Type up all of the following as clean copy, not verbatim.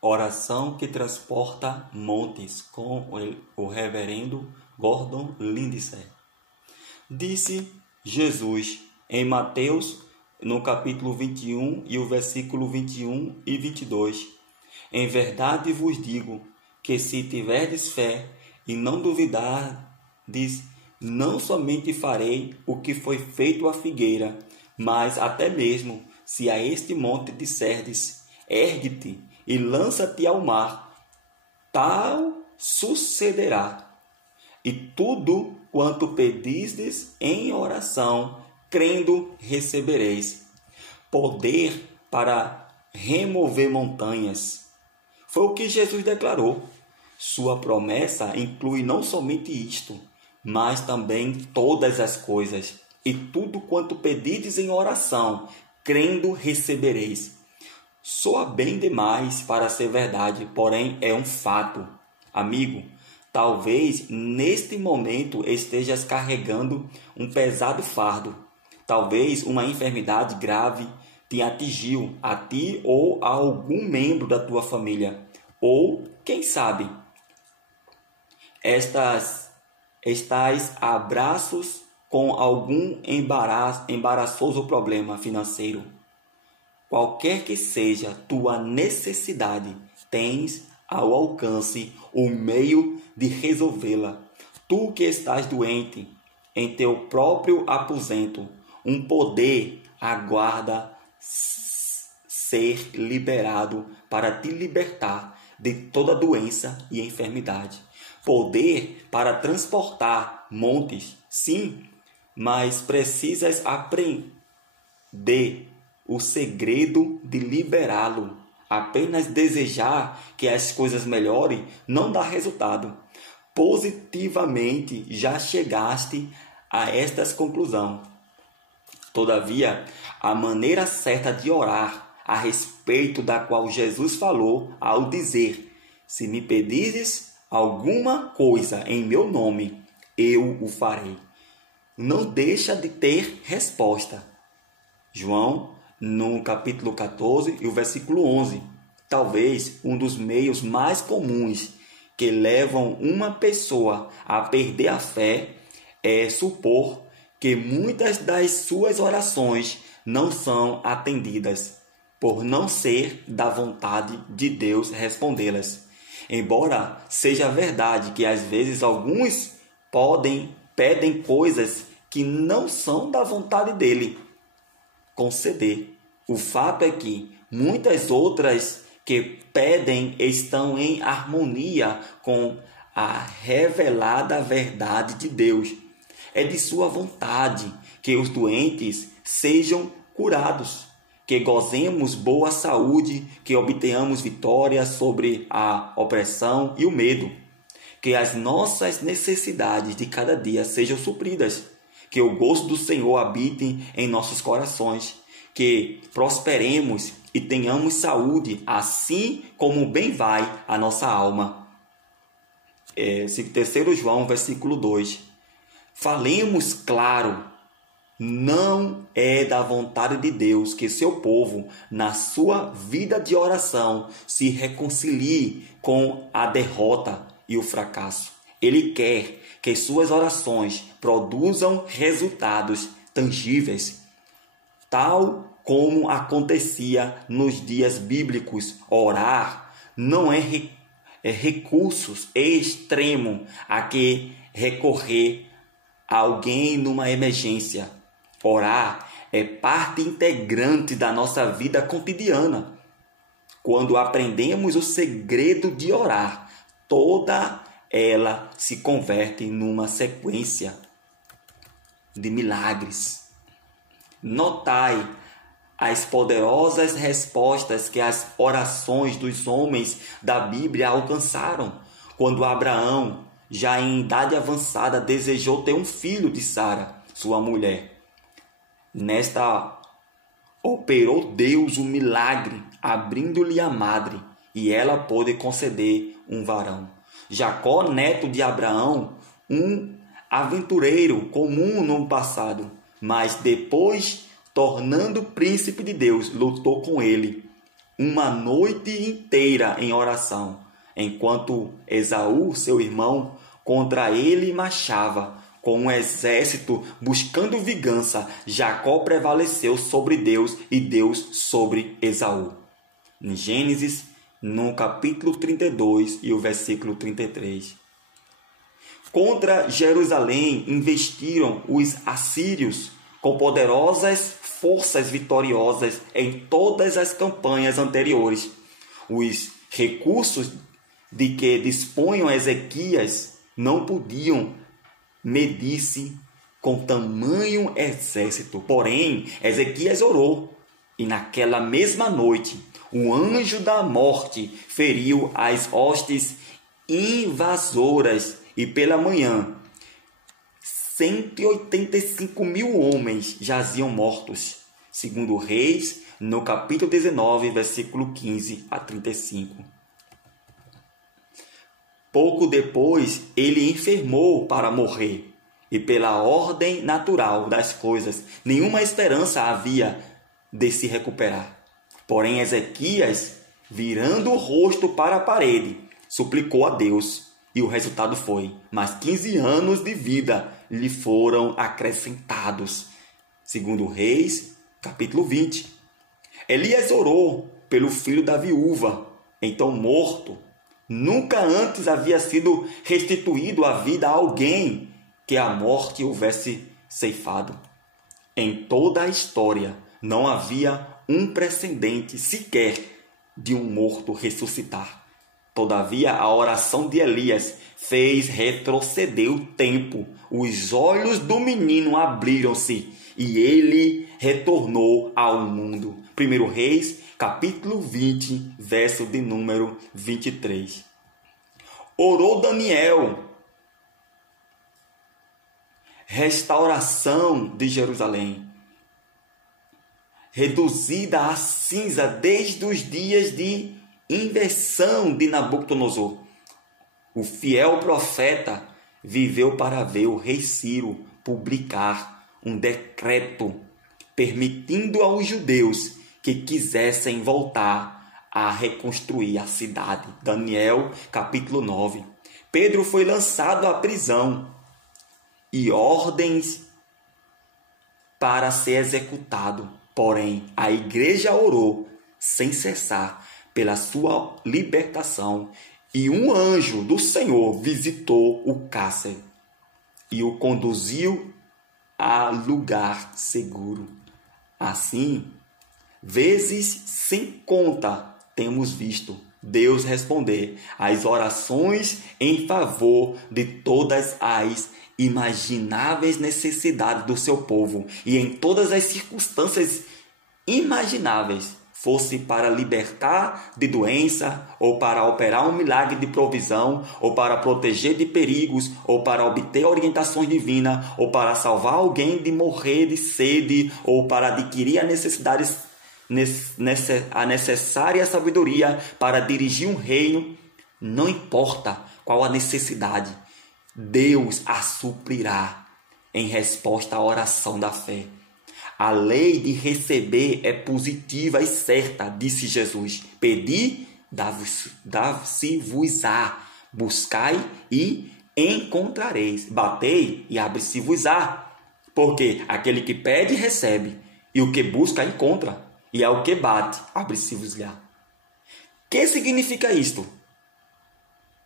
Oração que transporta montes, com o reverendo Gordon Lindsay. Disse Jesus em Mateus, no capítulo 21 e o versículo 21 e 22. Em verdade vos digo que se tiverdes fé e não duvidardes, não somente farei o que foi feito à figueira, mas até mesmo se a este monte disserdes, ergue-te e lança-te ao mar, tal sucederá. E tudo quanto pedisdes em oração, crendo, recebereis. Poder para remover montanhas. Foi o que Jesus declarou. Sua promessa inclui não somente isto, mas também todas as coisas. E tudo quanto pedides em oração, crendo, recebereis. Soa bem demais para ser verdade, porém é um fato. Amigo, talvez neste momento estejas carregando um pesado fardo. Talvez uma enfermidade grave te atingiu, a ti ou a algum membro da tua família. Ou, quem sabe, estás a braços com algum embaraçoso problema financeiro. Qualquer que seja tua necessidade, tens ao alcance o meio de resolvê-la. Tu que estás doente, em teu próprio aposento, um poder aguarda ser liberado para te libertar de toda doença e enfermidade. Poder para transportar montes, sim, mas precisas aprender o segredo de liberá-lo. Apenas desejar que as coisas melhorem não dá resultado. Positivamente já chegaste a esta conclusão. Todavia, a maneira certa de orar, a respeito da qual Jesus falou ao dizer: se me pedires alguma coisa em meu nome, eu o farei, não deixa de ter resposta. João, no capítulo 14 e o versículo 11. Talvez um dos meios mais comuns que levam uma pessoa a perder a fé é supor que muitas das suas orações não são atendidas, por não ser da vontade de Deus respondê-las. Embora seja verdade que às vezes alguns pedem coisas que não são da vontade dele conceder. O fato é que muitas outras que pedem estão em harmonia com a revelada verdade de Deus. É de sua vontade que os doentes sejam curados, que gozemos boa saúde, que obtenhamos vitória sobre a opressão e o medo, que as nossas necessidades de cada dia sejam supridas, que o gosto do Senhor habite em nossos corações, que prosperemos e tenhamos saúde, assim como bem vai a nossa alma. 3 João, versículo 2. Falemos claro, não é da vontade de Deus que seu povo, na sua vida de oração, se reconcilie com a derrota e o fracasso. Ele quer que suas orações produzam resultados tangíveis, tal como acontecia nos dias bíblicos. Orar não é recursos extremo a que recorrer a alguém numa emergência. Orar é parte integrante da nossa vida cotidiana. Quando aprendemos o segredo de orar, toda ela se converte numa sequência de milagres. Notai as poderosas respostas que as orações dos homens da Bíblia alcançaram. Quando Abraão, já em idade avançada, desejou ter um filho de Sara, sua mulher. Nesta operou Deus um milagre, abrindo-lhe a madre, e ela pôde conceder um varão. Jacó, neto de Abraão, um aventureiro comum no passado, mas depois, tornando príncipe de Deus, lutou com ele uma noite inteira em oração, enquanto Esaú, seu irmão, contra ele marchava com um exército buscando vingança. Jacó prevaleceu sobre Deus e Deus sobre Esaú. Em Gênesis, no capítulo 32 e o versículo 33. Contra Jerusalém investiram os assírios com poderosas forças vitoriosas em todas as campanhas anteriores. Os recursos de que dispunham Ezequias não podiam medir-se com tamanho exército. Porém, Ezequias orou, e naquela mesma noite, o anjo da morte feriu as hostes invasoras, e pela manhã 185 mil homens jaziam mortos. Segundo Reis, no capítulo 19, versículo 15 a 35. Pouco depois, ele enfermou para morrer, e pela ordem natural das coisas, nenhuma esperança havia de se recuperar. Porém, Ezequias, virando o rosto para a parede, suplicou a Deus, e o resultado foi: mais 15 anos de vida lhe foram acrescentados. Segundo Reis, capítulo 20. Elias orou pelo filho da viúva, então morto. Nunca antes havia sido restituído à vida a alguém que a morte houvesse ceifado. Em toda a história não havia um precedente sequer de um morto ressuscitar. Todavia, a oração de Elias fez retroceder o tempo. Os olhos do menino abriram-se e ele retornou ao mundo. 1 Reis, capítulo 20, verso de número 23. Orou Daniel. Restauração de Jerusalém, reduzida a cinza desde os dias de inversão de Nabucodonosor. O fiel profeta viveu para ver o rei Ciro publicar um decreto permitindo aos judeus que quisessem voltar a reconstruir a cidade. Daniel, capítulo 9. Pedro foi lançado à prisão e ordens para ser executado. Porém, a igreja orou sem cessar pela sua libertação, e um anjo do Senhor visitou o cárcere e o conduziu a lugar seguro. Assim, vezes sem conta temos visto Deus responder às orações em favor de todas as imagináveis necessidades do seu povo e em todas as circunstâncias imagináveis, fosse para libertar de doença, ou para operar um milagre de provisão, ou para proteger de perigos, ou para obter orientações divinas, ou para salvar alguém de morrer de sede, ou para adquirir a necessária sabedoria para dirigir um reino. Não importa qual a necessidade, Deus a suprirá em resposta à oração da fé. A lei de receber é positiva e certa, disse Jesus. Pedi, dar-se-vos-á. Buscai e encontrareis. Batei e abre-se-vos-á. Porque aquele que pede, recebe. E o que busca, encontra. E ao que bate, abre-se-vos-á. Que significa isto?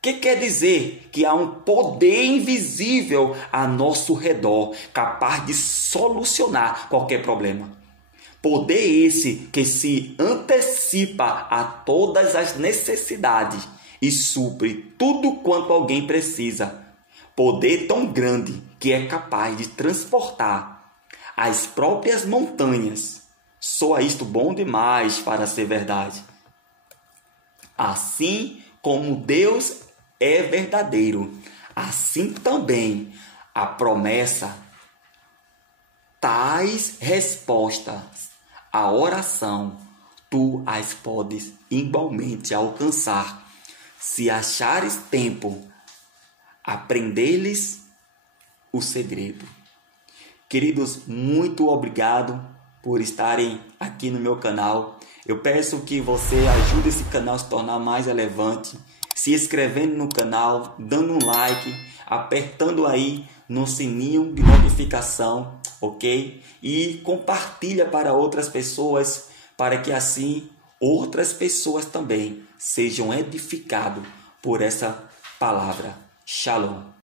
Que quer dizer que há um poder invisível a nosso redor, capaz de solucionar qualquer problema. Poder esse que se antecipa a todas as necessidades e supre tudo quanto alguém precisa. Poder tão grande que é capaz de transportar as próprias montanhas. Soa isto bom demais para ser verdade. Assim como Deus é verdadeiro, assim também a promessa. Tais respostas à oração, tu as podes igualmente alcançar, se achares tempo, aprender-lhes o segredo. Queridos, muito obrigado por estarem aqui no meu canal. Eu peço que você ajude esse canal a se tornar mais relevante, se inscrevendo no canal, dando um like, apertando aí no sininho de notificação, ok? E compartilha para outras pessoas, para que assim outras pessoas também sejam edificadas por essa palavra. Shalom.